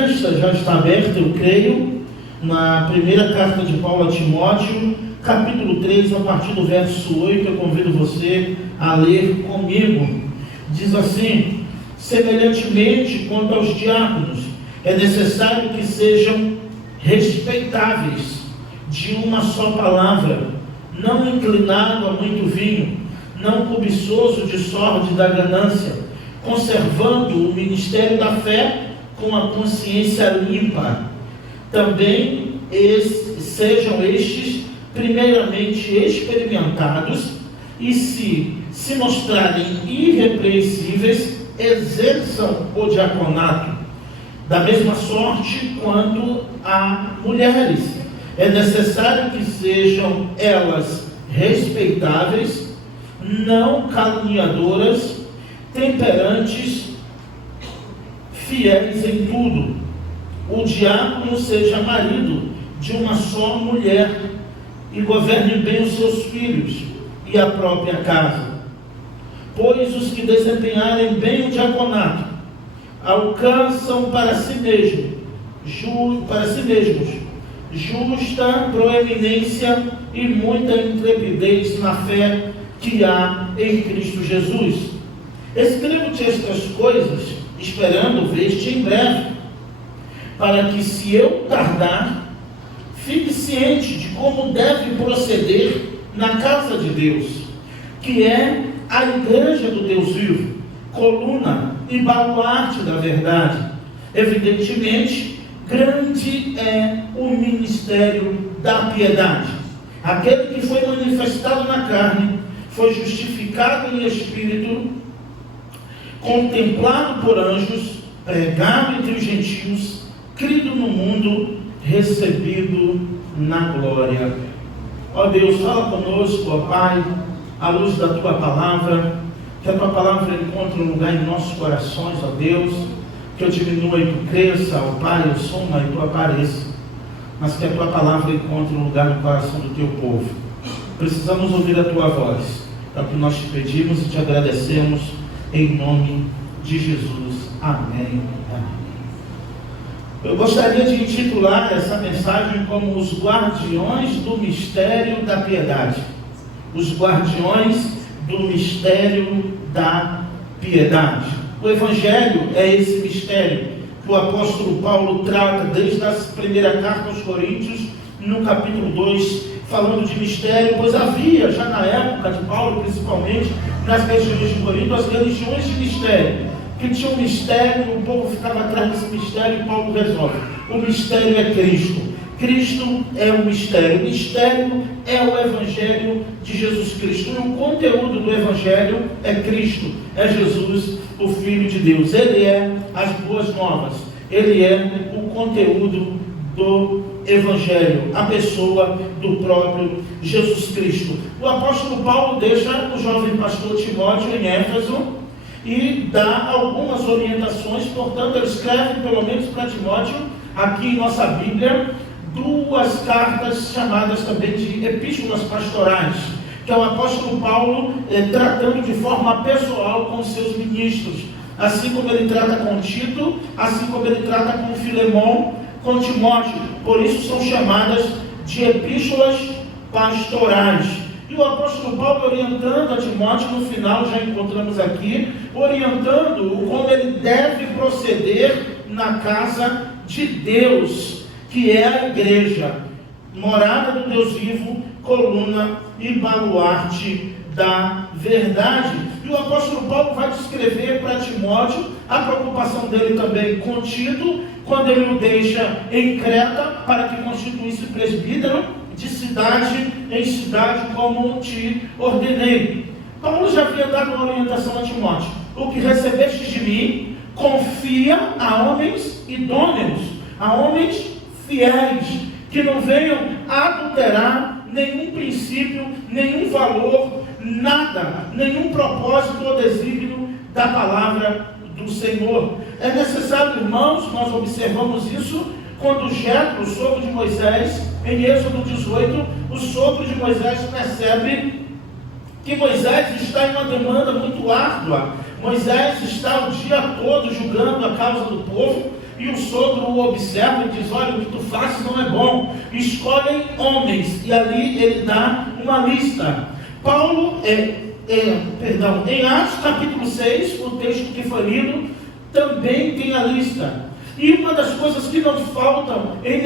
Bíblia já está aberta, eu creio, na primeira carta de Paulo a Timóteo, capítulo 3, a partir do verso 8, eu convido você a ler comigo. Diz assim: semelhantemente quanto aos diáconos, é necessário que sejam respeitáveis, de uma só palavra, não inclinado a muito vinho, não cobiçoso de sorte da ganância, conservando o ministério da fé com a consciência limpa. Também sejam estes primeiramente experimentados, e se mostrarem irrepreensíveis, exerçam o diaconato. Da mesma sorte quanto a mulheres, é necessário que sejam elas respeitáveis, não caluniadoras, temperantes, fiéis em tudo. O diácono seja marido de uma só mulher e governe bem os seus filhos e a própria casa. Pois os que desempenharem bem o diaconato alcançam para si mesmos justa proeminência e muita intrepidez na fé que há em Cristo Jesus. Escrevo-te estas coisas, esperando ver-te em breve, para que, se eu tardar, fique ciente de como deve proceder na casa de Deus, que é a igreja do Deus vivo, coluna e baluarte da verdade. Evidentemente, grande é o ministério da piedade. Aquele que foi manifestado na carne, foi justificado em espírito, contemplado por anjos, pregado entre os gentios, crido no mundo, recebido na glória. Ó Deus, fala conosco, ó Pai, à luz da Tua palavra, que a Tua palavra encontre um lugar em nossos corações, ó Deus, que eu diminua e Tu cresça, ó Pai, eu suma e Tu apareça, mas que a Tua palavra encontre um lugar no coração do Teu povo. Precisamos ouvir a Tua voz, é o que nós te pedimos e te agradecemos, em nome de Jesus. Amém. Amém. Eu gostaria de intitular essa mensagem como os guardiões do mistério da piedade. Os guardiões do mistério da piedade. O Evangelho é esse mistério que o apóstolo Paulo trata desde a primeira carta aos Coríntios, no capítulo 2, falando de mistério, pois havia já na época de Paulo, principalmente nas regiões de Corinto, as religiões de mistério, que tinha um mistério, o povo ficava atrás desse mistério e Paulo resolve. O mistério é Cristo. Cristo é o mistério. O mistério é o Evangelho de Jesus Cristo. E o conteúdo do Evangelho é Cristo, é Jesus, o Filho de Deus. Ele é as boas novas. Ele é o conteúdo do Evangelho, a pessoa do próprio Jesus Cristo. O apóstolo Paulo deixa o jovem pastor Timóteo em Éfeso e dá algumas orientações. Portanto, ele escreve, pelo menos para Timóteo, aqui em nossa Bíblia, duas cartas chamadas também de epístolas pastorais, que é o apóstolo Paulo tratando de forma pessoal com os seus ministros, assim como ele trata com Tito, assim como ele trata com Filemão, com Timóteo. Por isso são chamadas de epístolas pastorais. E o apóstolo Paulo orientando a Timóteo, no final já encontramos aqui, orientando como ele deve proceder na casa de Deus, que é a igreja, morada do Deus vivo, coluna e baluarte da verdade. E o apóstolo Paulo vai descrever para Timóteo a preocupação dele também com Tito, quando ele o deixa em Creta para que constituísse presbítero de cidade em cidade, como te ordenei. Paulo já havia dado uma orientação a Timóteo: o que recebeste de mim, confia a homens idôneos, a homens fiéis, que não venham adulterar nenhum princípio, nenhum valor, nada, nenhum propósito ou desígnio da palavra do Senhor. É necessário, irmãos, nós observamos isso quando Jetro, o sogro de Moisés, em Êxodo 18, o sogro de Moisés percebe que Moisés está em uma demanda muito árdua. Moisés está o dia todo julgando a causa do povo. e o sogro o observa e diz: olha, o que tu fazes não é bom, escolhem homens, e ali ele dá uma lista. Paulo, em Atos capítulo 6, o texto que foi lido, também tem a lista. E uma das coisas que não falta em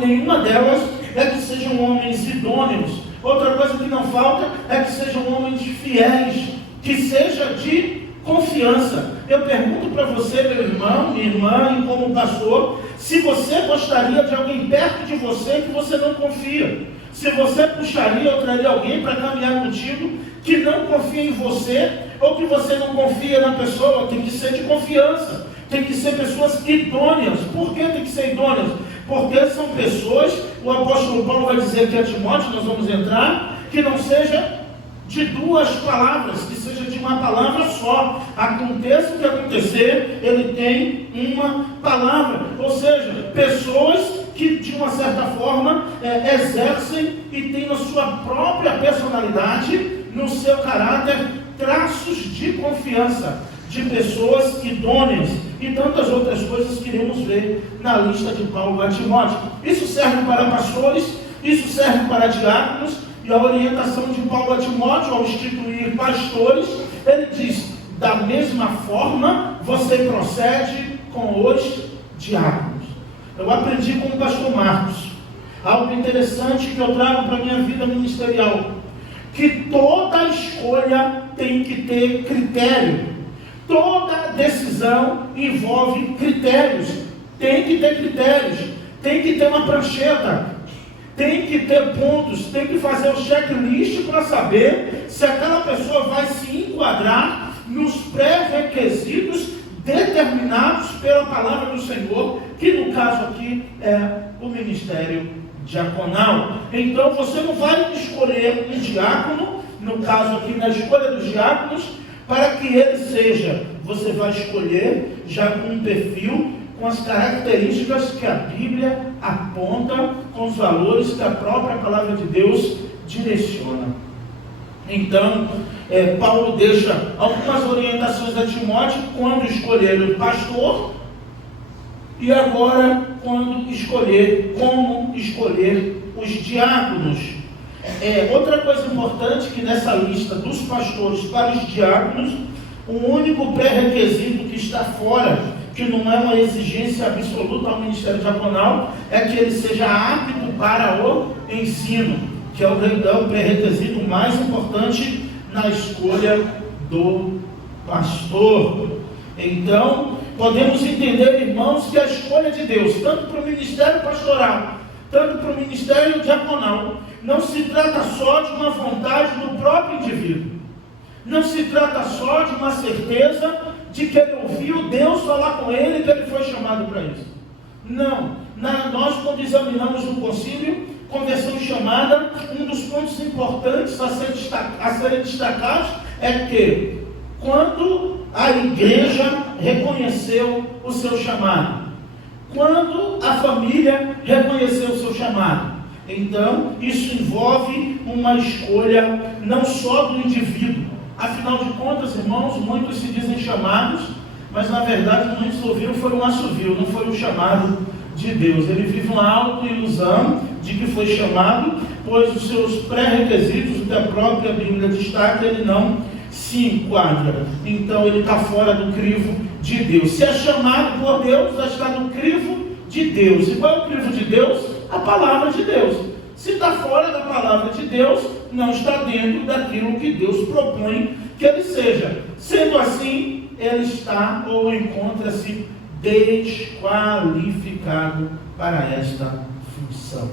nenhuma delas é que sejam homens idôneos. Outra coisa que não falta é que sejam homens fiéis, que seja de confiança. Eu pergunto para você, meu irmão, minha irmã, e como pastor, se você gostaria de alguém perto de você que você não confia. Se você puxaria ou traria alguém para caminhar contigo que não confia em você, ou que você não confia na pessoa. Tem que ser de confiança, tem que ser pessoas idôneas. Por que tem que ser idôneas? Porque são pessoas, o apóstolo Paulo vai dizer que a Timóteo, nós vamos entrar, que não seja de duas palavras, que seja de uma palavra só. Aconteça o que acontecer, ele tem uma palavra. Ou seja, pessoas que de uma certa forma exercem e têm na sua própria personalidade, no seu caráter, traços de confiança, de pessoas idôneas, e tantas outras coisas que iremos ver na lista de Paulo a Timóteo. Isso serve para pastores, isso serve para diáconos, e a orientação de Paulo a Timóteo ao instituir pastores, ele diz: da mesma forma você procede com os diáconos. Eu aprendi com o pastor Marcos algo interessante que eu trago para a minha vida ministerial, que toda escolha tem que ter critério. Toda decisão envolve critérios. Tem que ter critérios, tem que ter uma prancheta, tem que ter pontos, tem que fazer o checklist para saber se aquela pessoa vai se enquadrar nos pré-requisitos determinados pela palavra do Senhor, que no caso aqui é o ministério diaconal. Então você não vai escolher um diácono, no caso aqui na escolha dos diáconos, para que ele seja, você vai escolher já com um perfil, com as características que a Bíblia aponta, com os valores que a própria palavra de Deus direciona. Então, Paulo deixa algumas orientações a Timóteo quando escolher o pastor, e agora quando escolher, como escolher os diáconos. Outra coisa importante, que nessa lista dos pastores para os diáconos, o único pré-requisito que está fora, que não é uma exigência absoluta ao ministério diaconal, é que ele seja apto para o ensino, que é o pré-requisito mais importante na escolha do pastor. Então, podemos entender, irmãos, que a escolha de Deus, tanto para o ministério pastoral, tanto para o ministério diaconal, não se trata só de uma vontade do próprio indivíduo. Não se trata só de uma certeza de que ele ouviu Deus falar com ele e que ele foi chamado para isso. Não. Nós, quando examinamos no concílio, conversão chamada, um dos pontos importantes a serem destacados é que quando a igreja reconheceu o seu chamado, quando a família reconheceu o seu chamado, então isso envolve uma escolha não só do indivíduo. Afinal de contas, irmãos, muitos se dizem chamados, mas na verdade muitos ouviram foi um assovio, não foi um chamado de Deus. Ele vive uma autoilusão de que foi chamado, pois os seus pré-requisitos, o que a própria Bíblia destaca, ele não se enquadra. Então ele está fora do crivo de Deus. Se é chamado por Deus, já está no crivo de Deus. E qual é o crivo de Deus? A palavra de Deus. Se está fora da palavra de Deus, não está dentro daquilo que Deus propõe que ele seja. Sendo assim, ele está ou encontra-se desqualificado para esta função.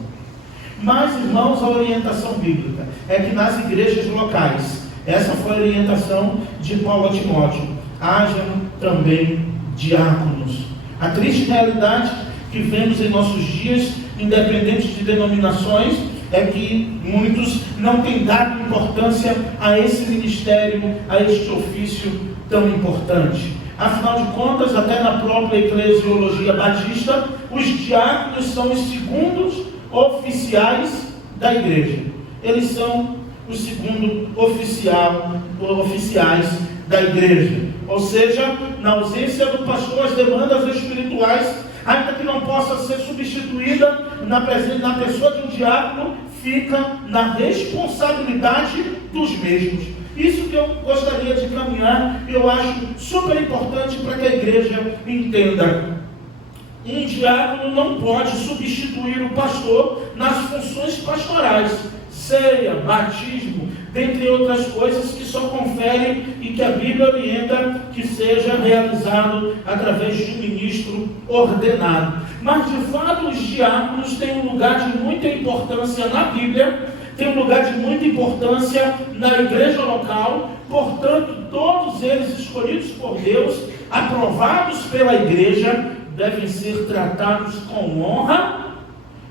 Mas, irmãos, a orientação bíblica é que nas igrejas locais, essa foi a orientação de Paulo a Timóteo, hajam também diáconos. A triste realidade que vemos em nossos dias, independente de denominações, é que muitos não têm dado importância a esse ministério, a este ofício tão importante. Afinal de contas, até na própria eclesiologia batista, os diáconos são os segundos oficiais da igreja. Eles são os segundos oficiais da igreja. Ou seja, na ausência do pastor, as demandas espirituais, ainda que não possa ser substituída na pessoa de um diácono, fica na responsabilidade dos mesmos. Isso que eu gostaria de caminhar, eu acho super importante para que a igreja entenda. Um diácono não pode substituir o pastor nas funções pastorais, ceia, batismo, dentre outras coisas que só confere e que a Bíblia orienta que seja realizado através de um ministro ordenado. Mas de fato os diáconos têm um lugar de muita importância na Bíblia, têm um lugar de muita importância na igreja local, portanto todos eles escolhidos por Deus, aprovados pela igreja, devem ser tratados com honra,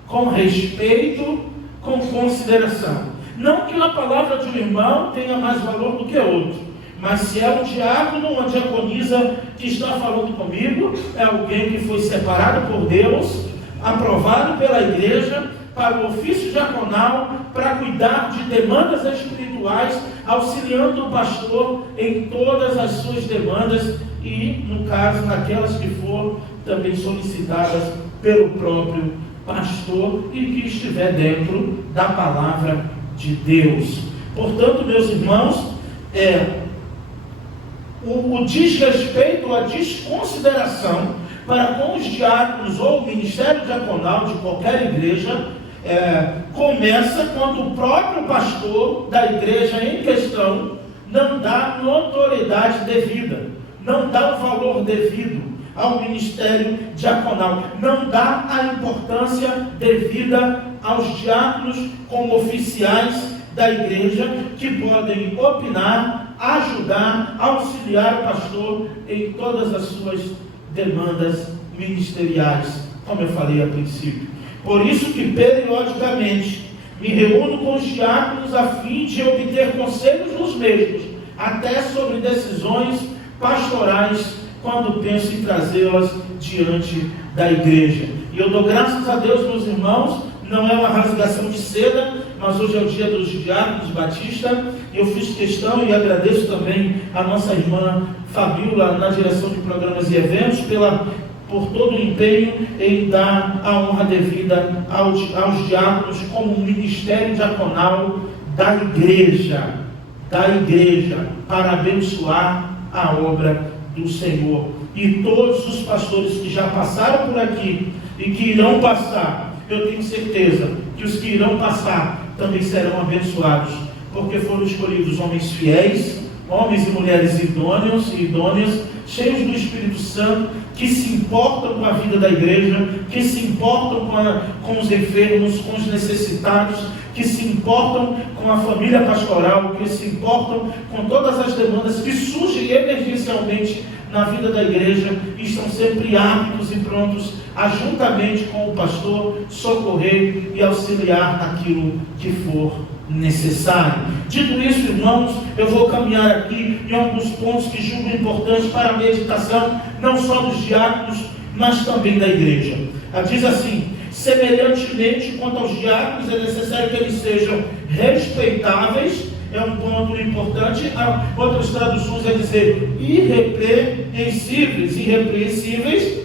com respeito, com consideração. Não que a palavra de um irmão tenha mais valor do que outro, mas se é um diácono, uma diaconisa que está falando comigo, é alguém que foi separado por Deus, aprovado pela igreja, para o ofício diaconal, para cuidar de demandas espirituais, auxiliando o pastor em todas as suas demandas e, no caso, naquelas que for também solicitadas pelo próprio pastor e que estiver dentro da palavra de Deus. Portanto, meus irmãos, o desrespeito, a desconsideração para com os diáconos ou o ministério diaconal de qualquer igreja começa quando o próprio pastor da igreja em questão não dá notoriedade devida, não dá o valor devido ao ministério diaconal, não dá a importância devida aos diáconos como oficiais da igreja que podem opinar, ajudar, auxiliar o pastor em todas as suas demandas ministeriais, como eu falei a princípio. Por isso que periodicamente me reúno com os diáconos a fim de obter conselhos dos mesmos, até sobre decisões pastorais, quando penso em trazê-las diante da igreja. E eu dou graças a Deus, meus irmãos, não é uma rasgação de seda, mas hoje é o dia dos diáconos batista, e eu fiz questão e agradeço também a nossa irmã Fabiola, na direção de programas e eventos, por todo o empenho em dar a honra devida aos diáconos como um ministério diaconal da igreja, para abençoar a obra do Senhor. E todos os pastores que já passaram por aqui e que irão passar, eu tenho certeza que os que irão passar também serão abençoados, porque foram escolhidos homens fiéis, homens e mulheres idôneos e idôneas, cheios do Espírito Santo, que se importam com a vida da igreja, que se importam com os enfermos, com os necessitados, que se importam com a família pastoral, que se importam com todas as demandas que surgem emergencialmente na vida da igreja e estão sempre aptos e prontos a, juntamente com o pastor, socorrer e auxiliar naquilo que for necessário. Dito isso, irmãos, eu vou caminhar aqui em alguns pontos que julgo importantes para a meditação, não só dos diáconos, mas também da igreja. Ela diz assim: semelhantemente quanto aos diáconos, é necessário que eles sejam respeitáveis, é um ponto importante. Outras traduções é dizer irrepreensíveis,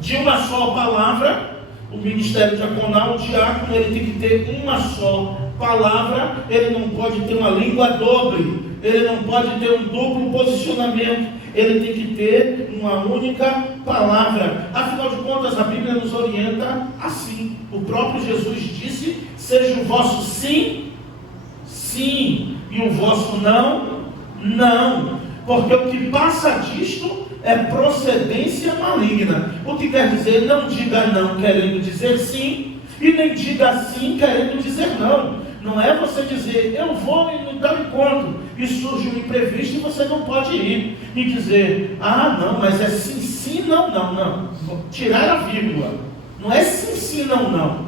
de uma só palavra. O ministério diaconal, o diácono, ele tem que ter uma só palavra, ele não pode ter uma língua dobre, ele não pode ter um duplo posicionamento, ele tem que ter uma única palavra. Afinal de contas, a Bíblia nos orienta assim. O próprio Jesus disse: seja o vosso sim, sim, e o vosso não, não. Porque o que passa disto é procedência maligna. O que quer dizer, não diga não querendo dizer sim, e nem diga sim querendo dizer não. Não é você dizer, eu vou em tal encontro, e surge um imprevisto e você não pode ir. E dizer, ah não, mas é sim, sim, não, não, não. Tirar a vírgula. Não é sim, sim, não, não.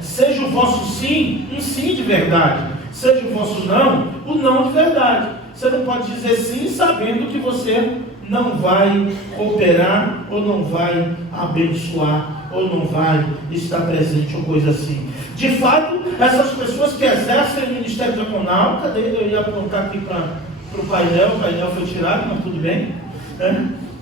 Seja o vosso sim, um sim de verdade. Seja o vosso não, o não de verdade. Você não pode dizer sim sabendo que você não vai cooperar, ou não vai abençoar, ou não vai estar presente, ou coisa assim. De fato, essas pessoas que exercem o ministério diaconal, cadê? Eu ia apontar aqui para para o painel foi tirado, mas tudo bem.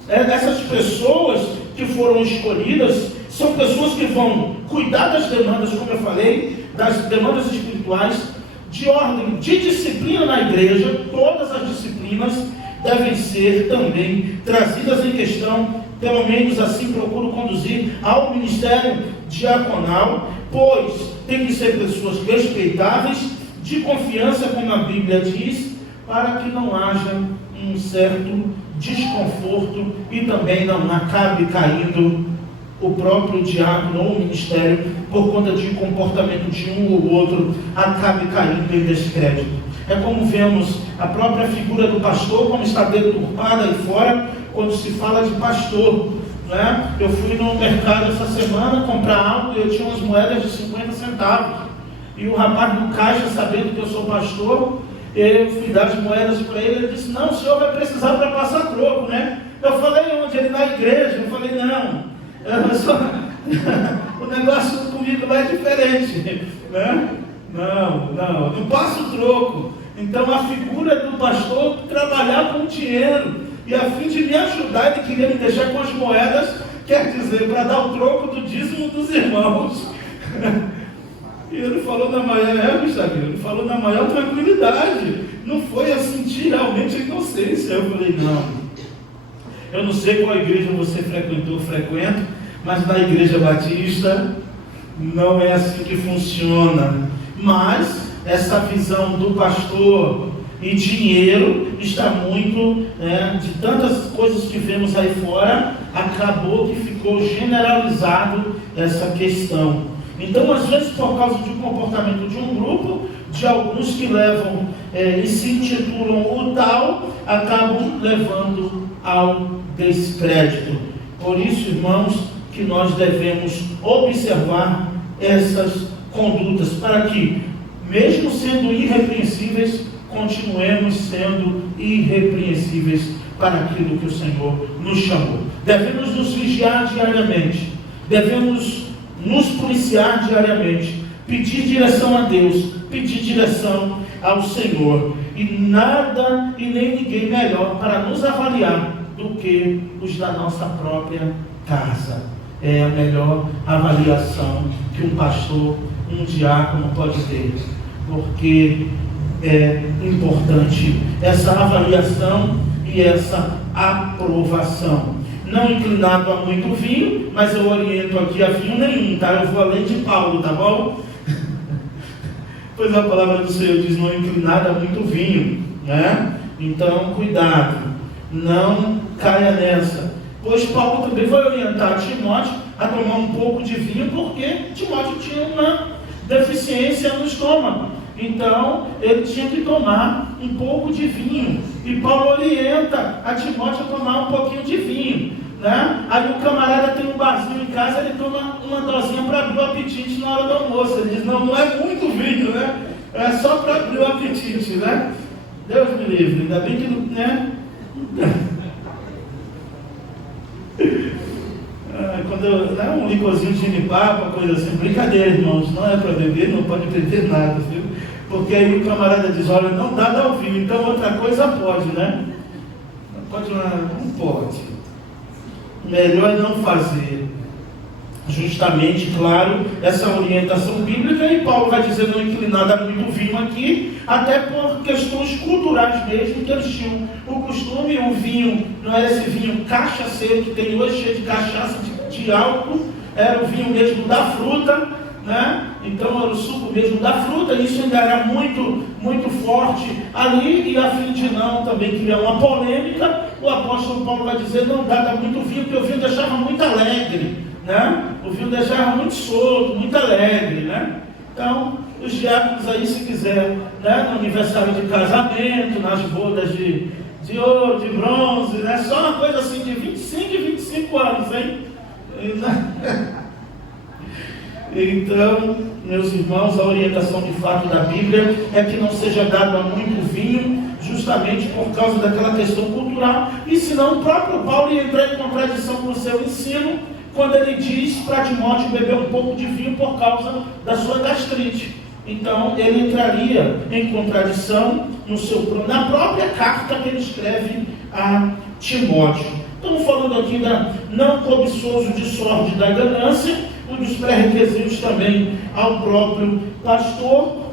Essas pessoas que foram escolhidas são pessoas que vão cuidar das demandas, como eu falei, das demandas espirituais, de ordem, de disciplina na igreja. Todas as disciplinas devem ser também trazidas em questão, pelo menos assim procuro conduzir ao ministério diaconal, pois tem que ser pessoas respeitáveis, de confiança, como a Bíblia diz, para que não haja um certo desconforto e também não acabe caindo o próprio diácono ou o ministério por conta de comportamento de um ou outro, acabe caindo em descrédito. É como vemos a própria figura do pastor, como está deturpada aí fora, quando se fala de pastor. Né? Eu fui no mercado essa semana comprar algo e eu tinha umas moedas de 50 centavos. E o rapaz do caixa, sabendo que eu sou pastor, eu fui dar as moedas para ele, ele disse: não, o senhor vai precisar para passar troco, né? Eu falei: onde? Ele na igreja. Eu falei: não, o negócio comigo lá é diferente, né? Não passo troco. Então a figura do pastor trabalhar com dinheiro, e a fim de me ajudar, ele queria me deixar com as moedas, quer dizer, para dar o troco do dízimo dos irmãos. E ele falou na maior, ele falou na maior tranquilidade, não foi a sentir realmente a inocência. Eu falei: não, eu não sei qual igreja você frequenta, mas na igreja batista não é assim que funciona. Mas essa visão do pastor e dinheiro está muito, de tantas coisas que vemos aí fora, acabou que ficou generalizado essa questão. Então, às vezes, por causa do comportamento de um grupo, de alguns que levam e se intitulam o tal, acabam levando ao descrédito. Por isso, irmãos, que nós devemos observar essas condutas, para que, mesmo sendo irrepreensíveis, continuemos sendo irrepreensíveis para aquilo que o Senhor nos chamou. Devemos nos vigiar diariamente, devemos nos policiar diariamente, pedir direção a Deus, pedir direção ao Senhor, e nada e nem ninguém melhor para nos avaliar do que os da nossa própria casa. É a melhor avaliação que um pastor, um diácono pode ter, porque é importante essa avaliação e essa aprovação. Não inclinado a muito vinho, mas eu oriento aqui a vinho nenhum, tá? Eu vou além de Paulo, tá bom? Pois a palavra do Senhor diz: não inclinado a muito vinho, né? Então, cuidado, não caia nessa. Pois Paulo também vai orientar Timóteo a tomar um pouco de vinho, porque Timóteo tinha uma deficiência no estômago. Então, ele tinha que tomar um pouco de vinho. E Paulo orienta a Timóteo a tomar um pouquinho de vinho, né? Aí o camarada tem um barzinho em casa, ele toma uma dosinha para abrir o apetite na hora do almoço. Ele diz: não é muito vinho, né? É só para abrir o apetite, né? Deus me livre, ainda bem que não, né? Quando um licorzinho de ginipapo, coisa assim, brincadeira, irmãos, não é para beber, não pode beber nada, viu? Porque aí o camarada diz: olha, não dá ao vinho, então outra coisa pode, né? Não pode. Melhor não fazer. Justamente, claro, essa orientação bíblica, e Paulo vai dizer não inclinado a muito vinho aqui, até por questões culturais mesmo, que eles tinham o costume. O vinho não era esse vinho cachaceiro que tem hoje, cheio de cachaça, de álcool, era o vinho mesmo da fruta, né? Então era o suco mesmo da fruta. Isso ainda era muito, muito forte ali, e a fim de não também criar uma polêmica, o apóstolo Paulo vai dizer não dá muito vinho, porque o vinho deixava muito alegre, né? O vinho deixava muito solto, muito alegre, né? Então, os diáconos aí, se quiser, né, no aniversário de casamento, nas bodas de ouro, de bronze, né? Só uma coisa assim de 25 e 25 anos, hein? Então, meus irmãos, a orientação de fato da Bíblia é que não seja dado a muito vinho, justamente por causa daquela questão cultural. E senão o próprio Paulo ia entrar em contradição com o seu ensino, quando ele diz para Timóteo beber um pouco de vinho por causa da sua gastrite, Então ele entraria em contradição na própria carta que ele escreve a Timóteo. Estamos falando aqui da não cobiçoso de sorte da ganância, um dos pré-requisitos também ao próprio pastor.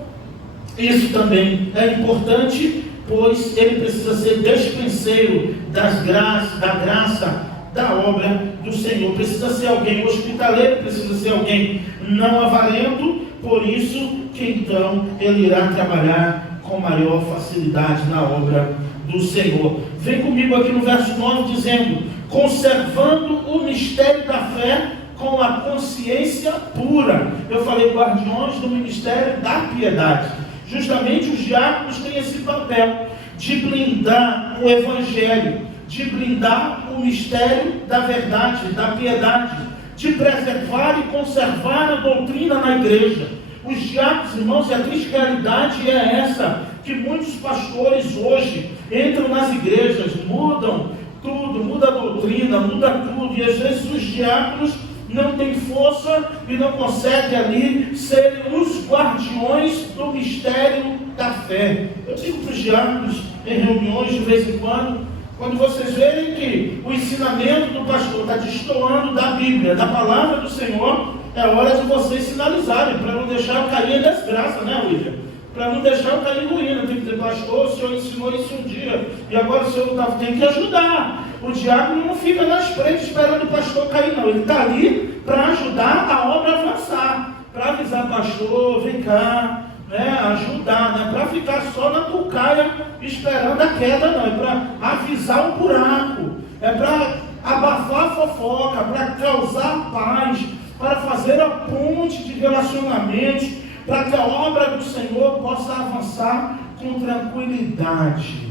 Isso também é importante, pois ele precisa ser despenseiro da graça, da obra do Senhor. Precisa ser alguém hospitaleiro, precisa ser alguém não avarento, por isso que então ele irá trabalhar com maior facilidade na obra do Senhor. Vem comigo aqui no verso 9 dizendo: conservando o mistério da fé com a consciência pura. Eu falei guardiões do ministério da piedade. Justamente os diáconos têm esse papel de blindar o evangelho, de blindar o mistério da verdade, da piedade, de preservar e conservar a doutrina na igreja. Os diáconos, irmãos, e a triste realidade é essa, que muitos pastores hoje entram nas igrejas, mudam tudo, muda a doutrina, muda tudo, e às vezes os diáconos não têm força e não conseguem ali serem os guardiões do mistério da fé. Eu digo para os diáconos em reuniões de vez em quando vocês verem que o ensinamento do pastor está destoando da Bíblia, da palavra do Senhor, é hora de vocês sinalizarem, para não deixar eu cair em desgraça, né, William? Para não deixar eu cair em ruína. Tem que dizer: pastor, o senhor ensinou isso um dia, e agora o senhor tem que ajudar. O diácono não fica na espreita esperando o pastor cair, não. Ele está ali para ajudar a obra a avançar, para avisar: pastor, vem cá, né, ajudar, não é para ficar só na tucaia esperando a queda, não. É para avisar o buraco, é para abafar a fofoca, para causar paz, para fazer a ponte de relacionamentos, para que a obra do Senhor possa avançar com tranquilidade.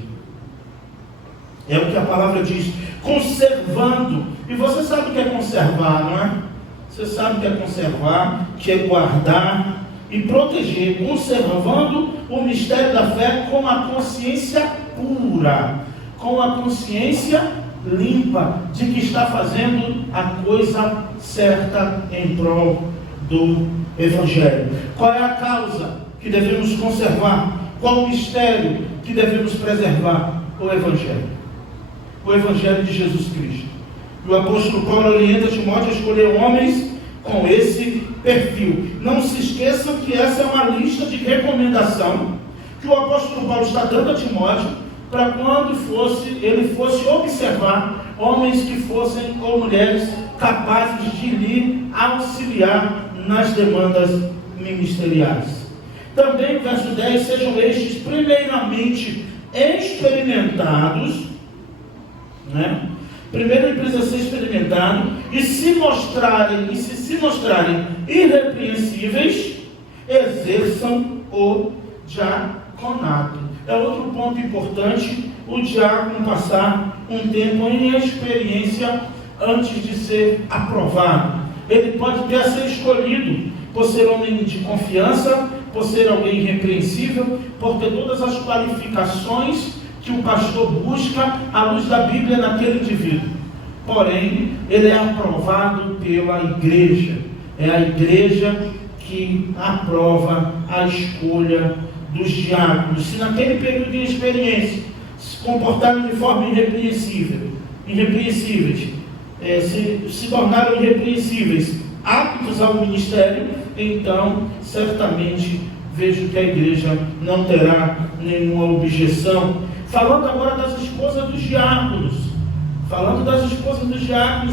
É o que a palavra diz: conservando. E você sabe o que é conservar, não é? Você sabe o que é conservar, que é guardar e proteger, conservando o mistério da fé com a consciência pura, com a consciência limpa, de que está fazendo a coisa certa em prol do Evangelho. Qual é a causa que devemos conservar? Qual o mistério que devemos preservar? O Evangelho. O Evangelho de Jesus Cristo. E o apóstolo Paulo orienta Timóteo a escolher homens com esse perfil. Não se esqueçam que essa é uma lista de recomendação que o apóstolo Paulo está dando a Timóteo, para quando ele fosse observar homens que fossem, ou mulheres, capazes de lhe auxiliar nas demandas ministeriais. Também, verso 10, sejam estes primeiramente experimentados, né? Primeiro ele precisa ser experimentado, e se se mostrarem irrepreensíveis, exerçam o diaconato. É outro ponto importante, o diácono passar um tempo em experiência antes de ser aprovado. Ele pode ter a ser escolhido por ser homem de confiança, por ser alguém irrepreensível, por ter todas as qualificações que o pastor busca à luz da Bíblia naquele indivíduo. Porém, ele é aprovado pela igreja. É a igreja que aprova a escolha dos diáconos. Se naquele período de experiência se comportaram de forma irrepreensíveis, se tornaram irrepreensíveis, aptos ao ministério, então certamente vejo que a igreja não terá nenhuma objeção. Falando agora das esposas dos diáconos,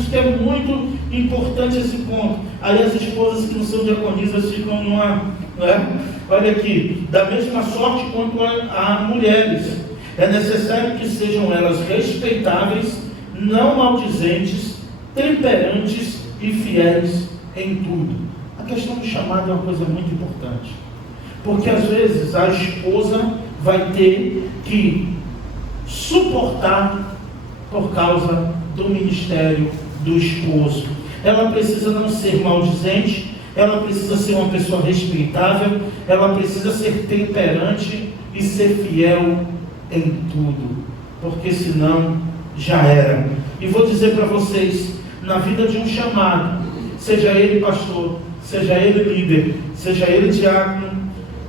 que é muito importante esse ponto. Aí as esposas que não são diaconisas ficam numa, não é? Olha aqui: da mesma sorte quanto a mulheres, é necessário que sejam elas respeitáveis, não maldizentes, temperantes e fiéis em tudo. A questão do chamado é uma coisa muito importante, porque às vezes a esposa vai ter que suportar por causa do ministério do esposo. Ela precisa não ser maldizente, ela precisa ser uma pessoa respeitável, ela precisa ser temperante e ser fiel em tudo, porque senão já era. E vou dizer para vocês, na vida de um chamado, seja ele pastor, seja ele líder, seja ele diácono,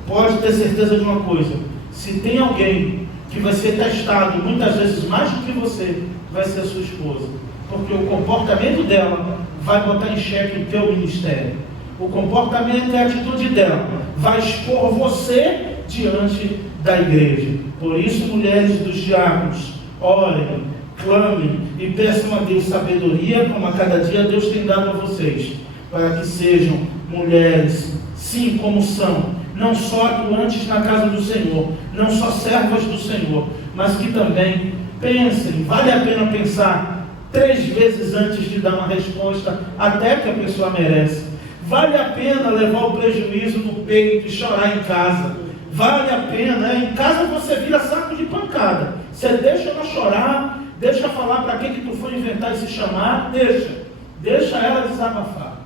pode ter certeza de uma coisa: se tem alguém que vai ser testado muitas vezes mais do que você, vai ser a sua esposa, porque o comportamento dela vai botar em xeque o teu ministério. O comportamento e a atitude dela vai expor você diante da igreja. Por isso, mulheres dos diáconos, orem, clamem e peçam a Deus sabedoria, como a cada dia Deus tem dado a vocês, para que sejam mulheres, sim, como são, não só atuantes na casa do Senhor, não só servas do Senhor, mas que também pensem. Vale a pena pensar 3 vezes antes de dar uma resposta, até que a pessoa merece. Vale a pena levar o prejuízo no peito e chorar em casa. Vale a pena. Em casa você vira saco de pancada. Você deixa ela chorar, deixa falar para que tu foi inventar e se chamar, deixa ela desabafar.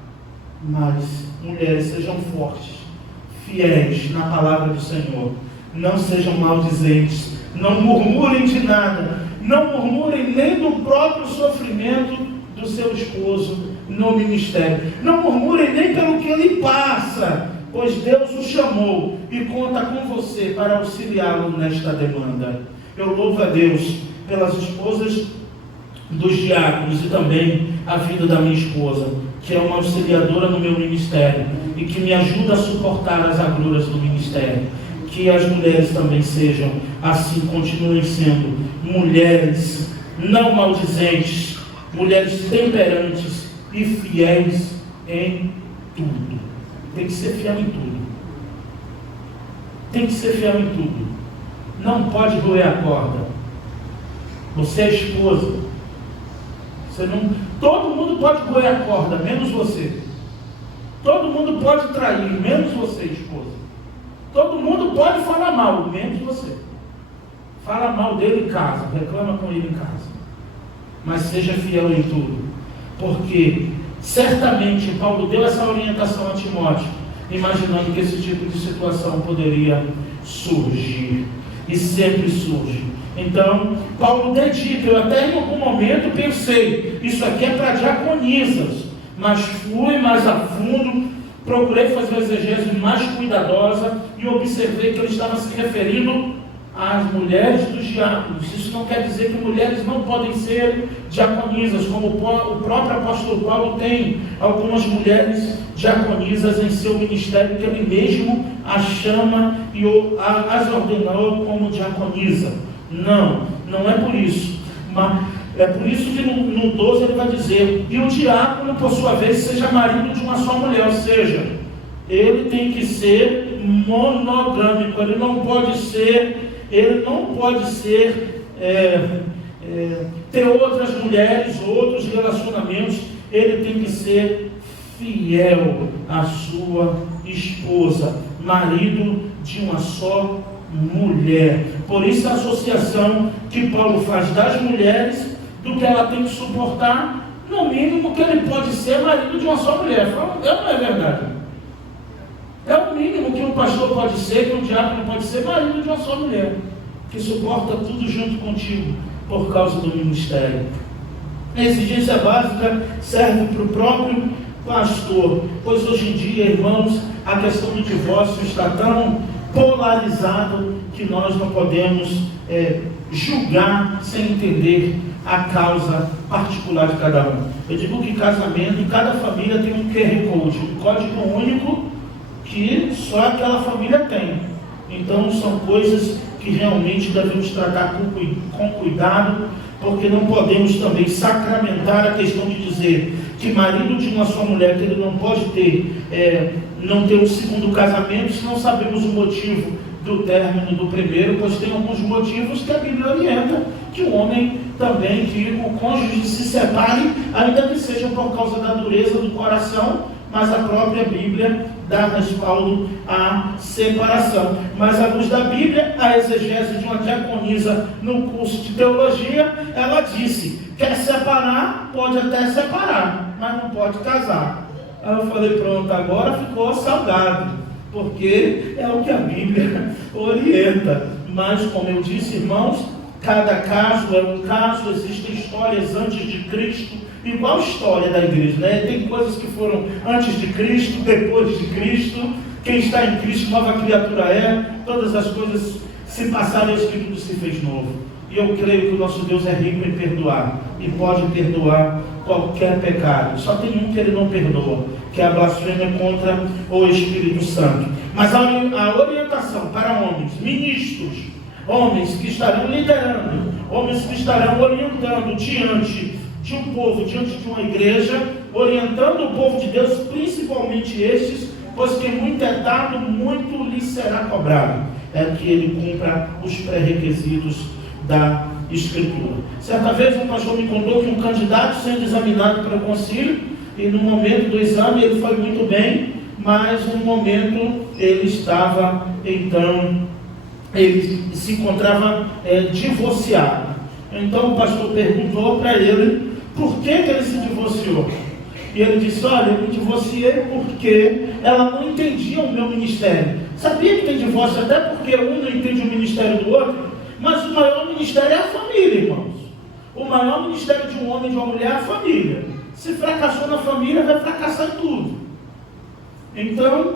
Mas, mulheres, sejam fortes, fiéis na palavra do Senhor. Não sejam maldizentes, não murmurem de nada, não murmurem nem do próprio sofrimento do seu esposo no ministério. Não murmurem nem pelo que ele passa, pois Deus o chamou e conta com você para auxiliá-lo nesta demanda. Eu louvo a Deus pelas esposas dos diáconos e também a vida da minha esposa, que é uma auxiliadora no meu ministério e que me ajuda a suportar as agruras do ministério. Que as mulheres também sejam assim, continuem sendo mulheres não maldizentes, mulheres temperantes e fiéis em tudo. Tem que ser fiel em tudo. Tem que ser fiel em tudo. Não pode roer a corda. Você é esposa. Todo mundo pode roer a corda, menos você. Todo mundo pode trair, menos você, esposa. Todo mundo pode falar mal, menos você. Fala mal dele em casa, reclama com ele em casa. Mas seja fiel em tudo. Porque certamente Paulo deu essa orientação a Timóteo, imaginando que esse tipo de situação poderia surgir. E sempre surge. Então, Paulo dedica. Eu até em algum momento pensei, isso aqui é para diaconisas, mas fui mais a fundo, procurei fazer uma exegese mais cuidadosa e observei que ele estava se referindo às mulheres dos diáconos. Isso não quer dizer que mulheres não podem ser diaconisas, como o próprio apóstolo Paulo tem algumas mulheres diaconisas em seu ministério, que ele mesmo as chama e as ordenou como diaconisa. Não é por isso. Mas é por isso que no 12 ele vai dizer: e o diácono, por sua vez, seja marido de uma só mulher. Ou seja, ele tem que ser monogâmico. Ele não pode ter outras mulheres, outros relacionamentos. Ele tem que ser fiel à sua esposa, marido de uma só mulher. Por isso a associação que Paulo faz das mulheres, do que ela tem que suportar, no mínimo que ele pode ser marido de uma só mulher. Não é verdade? É o mínimo que um pastor pode ser, que um diácono pode ser, marido de uma só mulher, que suporta tudo junto contigo, por causa do ministério. A exigência básica serve para o próprio pastor, pois hoje em dia, irmãos, a questão do divórcio está tão polarizado que nós não podemos julgar sem entender a causa particular de cada um. Eu digo que casamento, em cada família tem um QR Code, um código único que só aquela família tem. Então são coisas que realmente devemos tratar com cuidado, porque não podemos também sacramentar a questão de dizer que marido de uma só mulher, que ele não pode não ter um segundo casamento, se não sabemos o motivo do término do primeiro, pois tem alguns motivos que a Bíblia orienta que o homem também, que o cônjuge se separe, ainda que seja por causa da dureza do coração, mas a própria Bíblia dá respaldo à separação. Mas à luz da Bíblia, a exegese de uma diaconisa no curso de teologia, ela disse: quer separar, pode até separar, mas não pode casar. Aí eu falei: pronto, agora ficou salgado, porque é o que a Bíblia orienta. Mas, como eu disse, irmãos, cada caso é um caso, existem histórias antes de Cristo, igual a história da igreja, né? Tem coisas que foram antes de Cristo, depois de Cristo, Quem está em Cristo, nova criatura é, todas as coisas se passaram, eis que tudo se fez novo. E eu creio que o nosso Deus é rico em perdoar, e pode perdoar qualquer pecado. Só tem um que Ele não perdoa, que é a blasfêmia contra o Espírito Santo. Mas a orientação para homens, ministros, homens que estarão liderando, homens que estarão orientando diante de um povo, diante de uma igreja, orientando o povo de Deus, principalmente estes, pois que muito é dado, muito lhe será cobrado. É que ele cumpra os pré-requisitos da Escritura. Certa vez um pastor me contou que um candidato sendo examinado para o concílio, e no momento do exame ele foi muito bem, mas no momento ele estava, então, ele se encontrava divorciado. Então o pastor perguntou para ele por que ele se divorciou. E ele disse: olha, eu me divorciei porque ela não entendia o meu ministério. Sabia que tem divórcio até porque um não entende o ministério do outro, mas o maior ministério é a família, irmãos. O maior ministério de um homem e de uma mulher é a família. Se fracassou na família, vai fracassar em tudo. Então,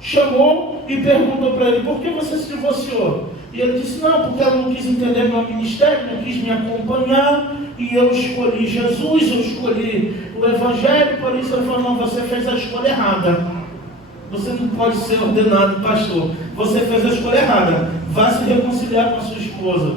chamou e perguntou para ele: por que você se divorciou? E ele disse: não, porque ela não quis entender meu ministério, não quis me acompanhar, e eu escolhi Jesus, eu escolhi o Evangelho. Por isso ele falou: não, você fez a escolha errada. Você não pode ser ordenado pastor. Você fez a escolha errada. Vá se reconciliar com a sua esposa.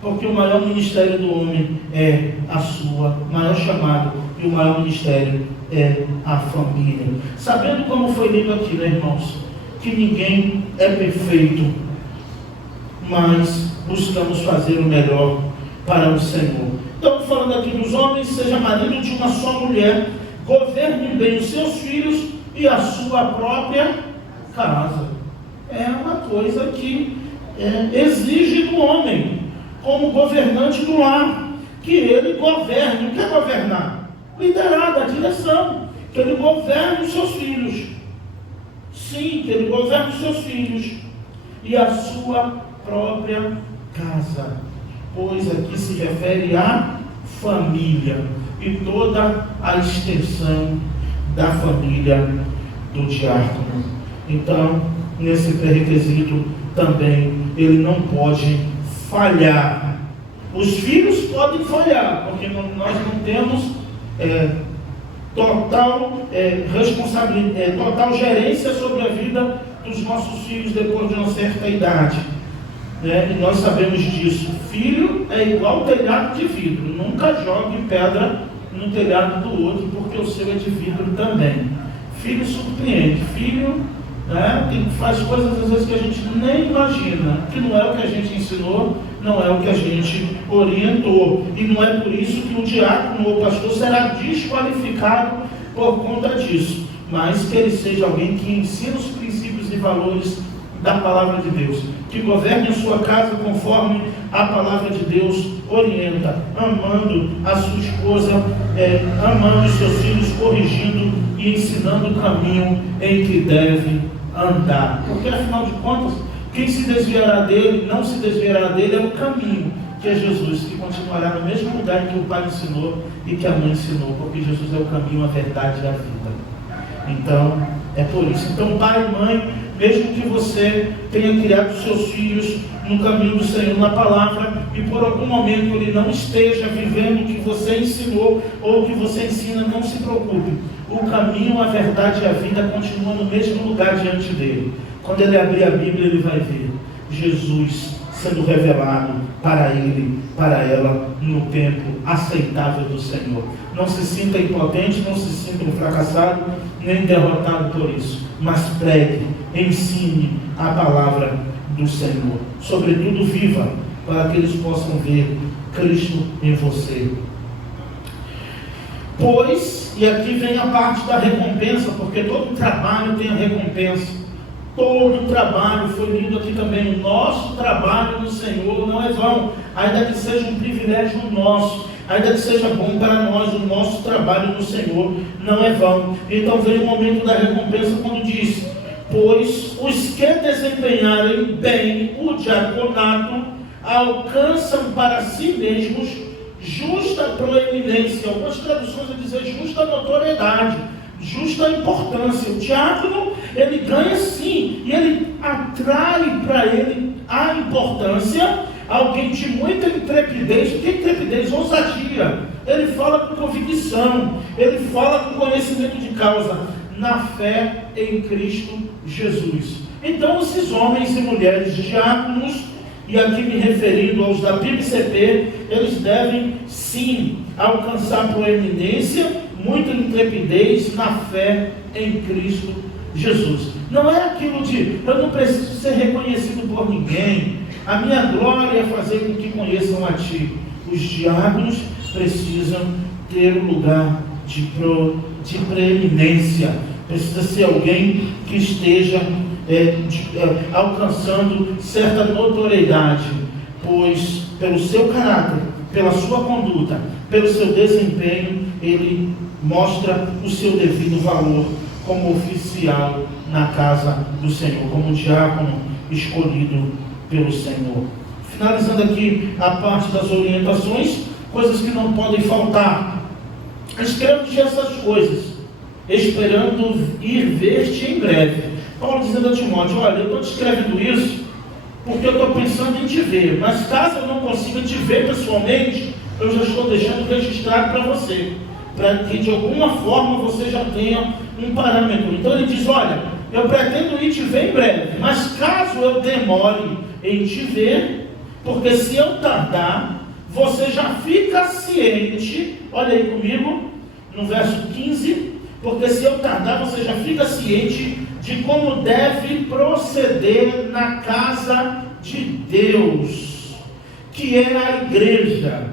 Porque o maior ministério do homem é a sua, maior chamado, e o maior ministério é a família. Sabendo como foi lido aqui, né, irmãos? Que ninguém é perfeito, mas buscamos fazer o melhor para o Senhor. Então, falando aqui dos homens: seja marido de uma só mulher, governe bem os seus filhos e a sua própria casa. É uma coisa que exige do homem, como governante do lar, que ele governe. O que é governar? Liderar, dar direção. Que ele governe os seus filhos. Sim, que ele governe os seus filhos e a sua própria casa. Pois aqui se refere à família e toda a extensão da família do diácono. Então, nesse pré-requisito também, ele não pode falhar. Os filhos podem falhar, porque nós não temos total responsabilidade, total gerência sobre a vida dos nossos filhos depois de uma certa idade. E nós sabemos disso. Filho é igual telhado de vidro. Nunca jogue pedra no telhado do outro, porque o seu é de vidro também. Filho surpreende. Filho faz coisas às vezes que a gente nem imagina, que não é o que a gente ensinou, não é o que a gente orientou. E não é por isso que o diácono ou o pastor será desqualificado por conta disso, mas que ele seja alguém que ensina os princípios e valores da palavra de Deus, que governe a sua casa conforme a palavra de Deus orienta, amando a sua esposa, amando os seus filhos, corrigindo e ensinando o caminho em que deve andar. Porque afinal de contas, quem se desviará dele, não se desviará dele, é o caminho, que é Jesus, que continuará no mesmo lugar em que o Pai ensinou e que a mãe ensinou, porque Jesus é o caminho, a verdade e a vida. Então, é por isso. Então, pai e mãe, mesmo que você tenha criado seus filhos no caminho do Senhor, na palavra, e por algum momento ele não esteja vivendo o que você ensinou ou o que você ensina, não se preocupe. O caminho, a verdade e a vida continua no mesmo lugar diante dele. Quando ele abrir a Bíblia, ele vai ver Jesus sendo revelado para ele, para ela, no tempo aceitável do Senhor. Não se sinta impotente, não se sinta um fracassado, nem derrotado por isso, mas pregue, ensine a palavra do Senhor. Sobretudo, viva, para que eles possam ver Cristo em você. Pois, e aqui vem a parte da recompensa, porque todo trabalho tem a recompensa. Todo trabalho, foi lido aqui também, o nosso trabalho no Senhor não é vão, ainda que seja um privilégio nosso, ainda que seja bom para nós, o nosso trabalho no Senhor não é vão. Então vem o momento da recompensa quando diz: pois os que desempenharem bem o diaconato alcançam para si mesmos justa proeminência. Algumas traduções vão dizer justa notoriedade, justa importância. O diácono, ele ganha sim, e ele atrai para ele a importância, alguém de muita intrepidez. O que é intrepidez? Ousadia. Ele fala com convicção, ele fala com conhecimento de causa, na fé em Cristo Jesus. Então, esses homens e mulheres diáconos, e aqui me referindo aos da PIBCP, eles devem sim alcançar proeminência, muita intrepidez na fé em Cristo Jesus. Não é aquilo de, eu não preciso ser reconhecido por ninguém, a minha glória é fazer com que conheçam a Ti. Os diáconos precisam ter um lugar de preeminência, precisa ser alguém que esteja alcançando certa notoriedade, pois pelo seu caráter, pela sua conduta, pelo seu desempenho, ele mostra o seu devido valor como oficial na casa do Senhor, como diácono escolhido pelo Senhor. Finalizando aqui a parte das orientações, coisas que não podem faltar. Escreve-te essas coisas, esperando ir ver-te em breve. Paulo dizendo a Timóteo, olha, eu estou te escrevendo isso porque eu estou pensando em te ver, mas caso eu não consiga te ver pessoalmente, eu já estou deixando registrado para você, para que de alguma forma você já tenha um parâmetro. Então ele diz, olha, eu pretendo ir te ver em breve, mas caso eu demore em te ver, porque se eu tardar, você já fica ciente, olha aí comigo, no verso 15, porque se eu tardar, você já fica ciente de como deve proceder na casa de Deus, que é a igreja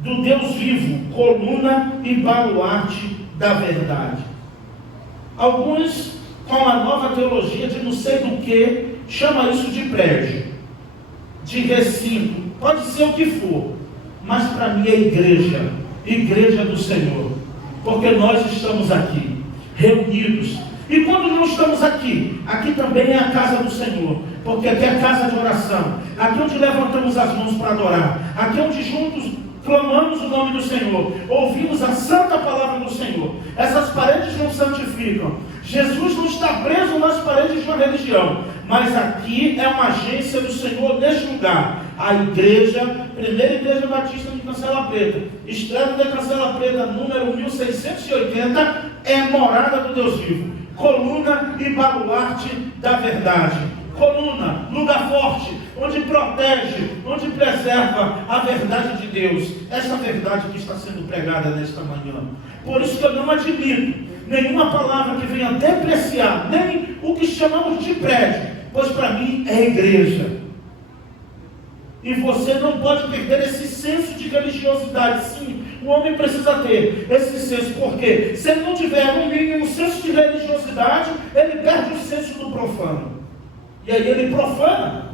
do Deus vivo, coluna e baluarte da verdade. Alguns, com a nova teologia de não sei do que, chama isso de prédio, de recinto, pode ser o que for, mas para mim é igreja do Senhor, porque nós estamos aqui, reunidos. E quando não estamos aqui, aqui também é a casa do Senhor, porque aqui é a casa de oração, aqui onde levantamos as mãos para adorar, aqui onde juntos clamamos o nome do Senhor, ouvimos a santa palavra do Senhor. Essas paredes não santificam, Jesus não está preso nas paredes de uma religião, mas aqui é uma agência do Senhor neste lugar. A igreja, Primeira Igreja Batista de Cancela Preta, Estrada da Cancela Preta, número 1680, é morada do Deus vivo, coluna e baluarte da verdade. Coluna, lugar forte, onde protege, onde preserva a verdade de Deus, essa verdade que está sendo pregada nesta manhã. Por isso que eu não admito nenhuma palavra que venha depreciar, nem o que chamamos de prédio, pois para mim é igreja. E você não pode perder esse senso de religiosidade. Sim, o homem precisa ter esse senso, porque se ele não tiver no mínimo um senso de religiosidade, ele perde o senso do profano. E aí ele profana,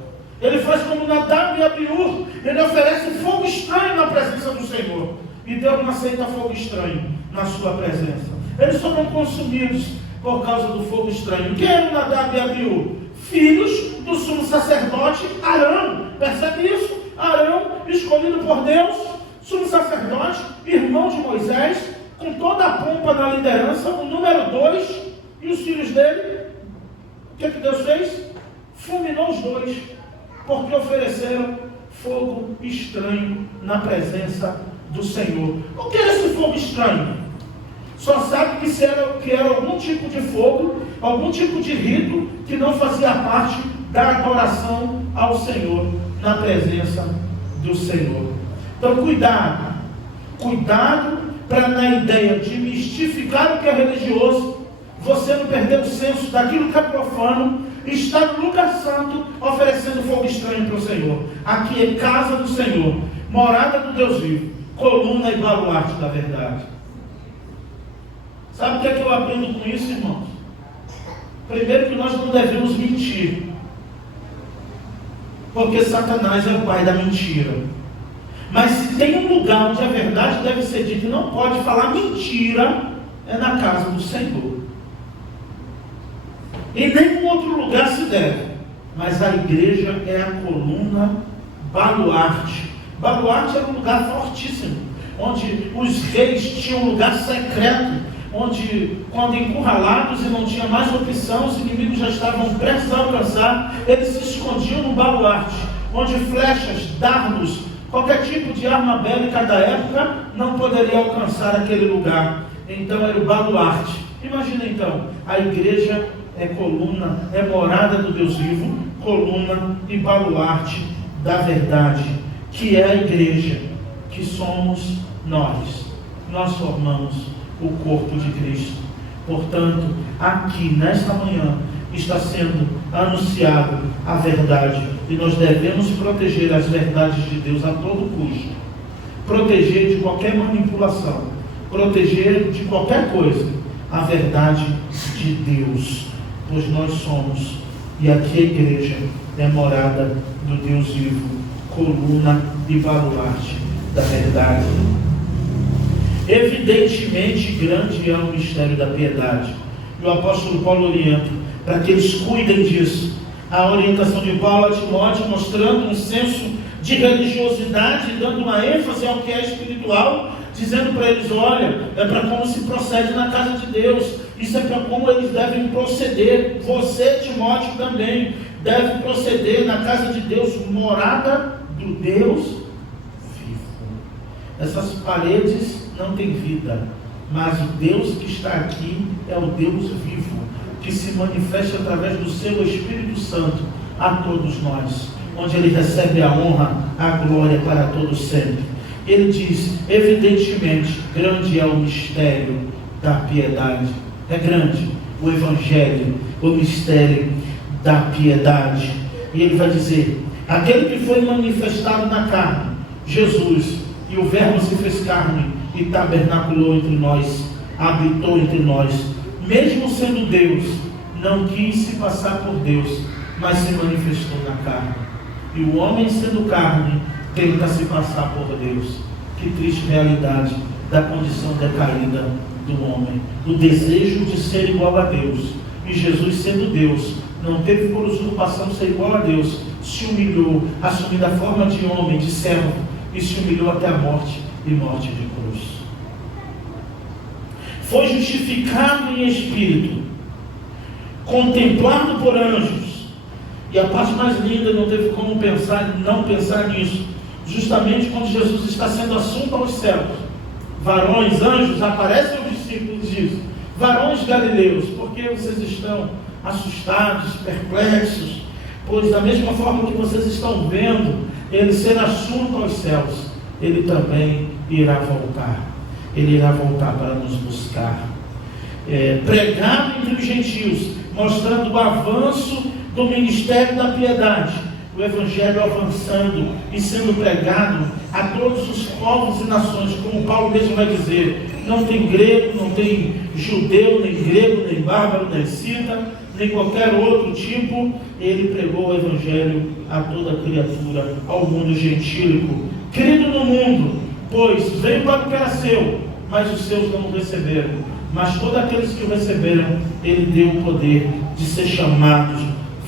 ele faz como Nadab e Abiú, ele oferece fogo estranho na presença do Senhor, e Deus não aceita fogo estranho na sua presença. Eles foram consumidos por causa do fogo estranho. Quem eram Nadab e Abiú? Filhos do sumo sacerdote Arão. Percebe isso? Arão, escolhido por Deus, sumo sacerdote, irmão de Moisés, com toda a pompa na liderança, o número 2, e os filhos dele, o que Deus fez? Fulminou os dois, porque ofereceram fogo estranho na presença do Senhor. O que era esse fogo estranho? Só sabe que era algum tipo de fogo, algum tipo de rito que não fazia parte da adoração ao Senhor, na presença do Senhor. Então cuidado para na ideia de mistificar o que é religioso, você não perder o senso daquilo que é profano, está no lugar santo oferecendo fogo estranho para o Senhor. Aqui é casa do Senhor, morada do Deus vivo, coluna e baluarte da verdade. Sabe o que é que eu aprendo com isso, irmãos? Primeiro, que nós não devemos mentir, porque Satanás é o pai da mentira. Mas se tem um lugar onde a verdade deve ser dita e não pode falar mentira, é na casa do Senhor. Em nenhum outro lugar se deve. Mas a igreja é a coluna baluarte. Baluarte era um lugar fortíssimo, onde os reis tinham um lugar secreto, onde, quando encurralados e não tinha mais opção, os inimigos já estavam prestes a alcançar, eles se escondiam no baluarte, onde flechas, dardos, qualquer tipo de arma bélica da época não poderia alcançar aquele lugar. Então era o baluarte. Imagina então, a igreja é coluna, é morada do Deus vivo, coluna e baluarte da verdade, que é a igreja, que somos nós. Nós formamos o corpo de Cristo. Portanto, aqui nesta manhã está sendo anunciado a verdade, e nós devemos proteger as verdades de Deus a todo custo, proteger de qualquer manipulação, proteger de qualquer coisa a verdade de Deus, pois nós somos, e aqui a igreja é morada do Deus vivo, coluna e baluarte da verdade. Evidentemente grande é o mistério da piedade, e o apóstolo Paulo orienta para que eles cuidem disso. A orientação de Paulo a Timóteo, mostrando um senso de religiosidade, dando uma ênfase ao que é espiritual, dizendo para eles: olha, é para como se procede na casa de Deus, isso é para como eles devem proceder. Você, Timóteo, também deve proceder na casa de Deus, morada do Deus vivo. Essas paredes não têm vida, mas o Deus que está aqui é o Deus vivo, que se manifesta através do seu Espírito Santo a todos nós, onde Ele recebe a honra, a glória para todos sempre. Ele diz: evidentemente, grande é o mistério da piedade. É grande o Evangelho, o mistério da piedade. E ele vai dizer: aquele que foi manifestado na carne, Jesus, e o Verbo se fez carne e tabernaculou entre nós, habitou entre nós, mesmo sendo Deus, não quis se passar por Deus, mas se manifestou na carne. E o homem, sendo carne, tenta se passar por Deus. Que triste realidade da condição decaída do homem, do desejo de ser igual a Deus. E Jesus, sendo Deus, não teve por usurpação ser igual a Deus, se humilhou, assumindo a forma de homem, de servo, e se humilhou até a morte, e morte de cruz. Foi justificado em espírito, contemplado por anjos. E a parte mais linda, não teve como não pensar nisso, justamente quando Jesus está sendo assunto aos céus. Varões, anjos, aparecem aos discípulos e dizem: varões galileus, por que vocês estão assustados, perplexos? Pois da mesma forma que vocês estão vendo Ele ser assunto aos céus, Ele também irá voltar. Ele irá voltar para nos buscar. Pregado entre os gentios, mostrando o avanço do ministério da piedade, o Evangelho avançando e sendo pregado a todos os povos e nações, como Paulo mesmo vai dizer: não tem grego, não tem judeu, nem grego, nem bárbaro, nem cita, nem qualquer outro tipo. Ele pregou o Evangelho a toda criatura, ao mundo gentílico, querido no mundo, pois veio para o que era seu, mas os seus não o receberam. Mas todos aqueles que o receberam, Ele deu o poder de ser chamados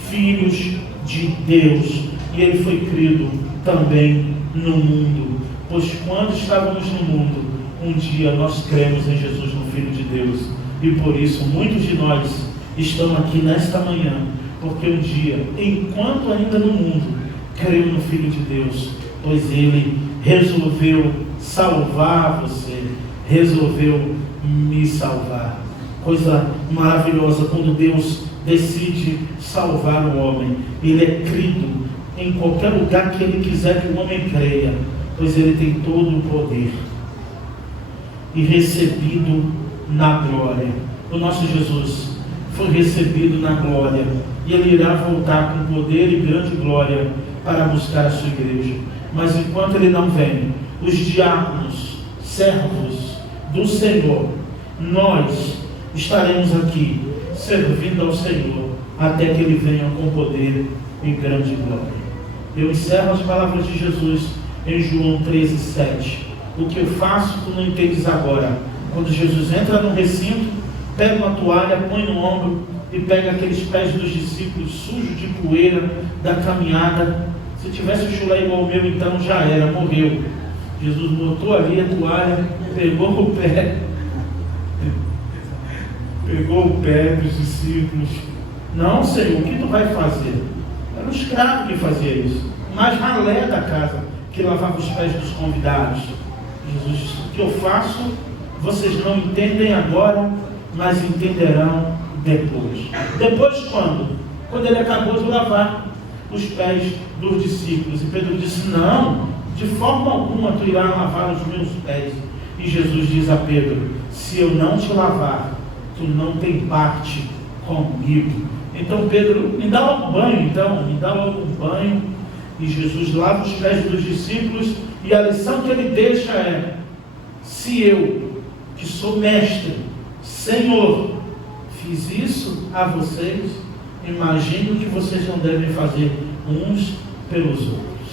filhos de Deus. E Ele foi crido também no mundo, pois quando estávamos no mundo, um dia nós cremos em Jesus, no Filho de Deus. E por isso muitos de nós estão aqui nesta manhã, porque um dia, enquanto ainda no mundo, creu no Filho de Deus, pois Ele resolveu salvar você, resolveu me salvar. Coisa maravilhosa quando Deus decide salvar o homem. Ele é crido em qualquer lugar que Ele quiser que o homem creia, pois Ele tem todo o poder. E recebido na glória. O nosso Jesus foi recebido na glória, e Ele irá voltar com poder e grande glória para buscar a sua igreja. Mas enquanto Ele não vem, os diáconos, servos do Senhor, nós estaremos aqui servindo ao Senhor até que Ele venha com poder e grande glória. Eu encerro as palavras de Jesus em João 13:7. O que eu faço tu não entendes agora. Quando Jesus entra no recinto, pega uma toalha, põe no ombro e pega aqueles pés dos discípulos sujos de poeira da caminhada. Se tivesse o chulé igual o meu, então já era, morreu. Jesus botou ali a toalha, pegou o pé, pegou o pé dos discípulos. Não, Senhor, o que tu vai fazer? Era um escravo que fazia isso. Mas ralé da casa, que lavava os pés dos convidados. Jesus disse: o que eu faço, vocês não entendem agora, mas entenderão depois. Depois quando? Quando ele acabou de lavar os pés dos discípulos. E Pedro disse: não, de forma alguma tu irás lavar os meus pés. E Jesus diz a Pedro: se eu não te lavar, tu não tem parte comigo. Então Pedro, me dá logo um banho. E Jesus lava os pés dos discípulos. E a lição que ele deixa é: se eu, que sou mestre, Senhor, fiz isso a vocês, imagino que vocês não devem fazer uns pelos outros.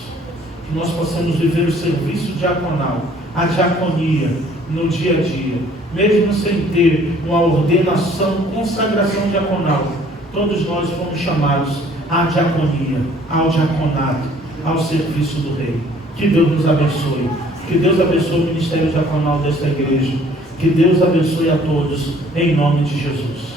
Que nós possamos viver o serviço diaconal, a diaconia, no dia a dia, mesmo sem ter uma ordenação, consagração diaconal. Todos nós fomos chamados à diaconia, ao diaconato, ao serviço do Rei. Que Deus nos abençoe. Que Deus abençoe o ministério diaconal desta igreja. Que Deus abençoe a todos, em nome de Jesus.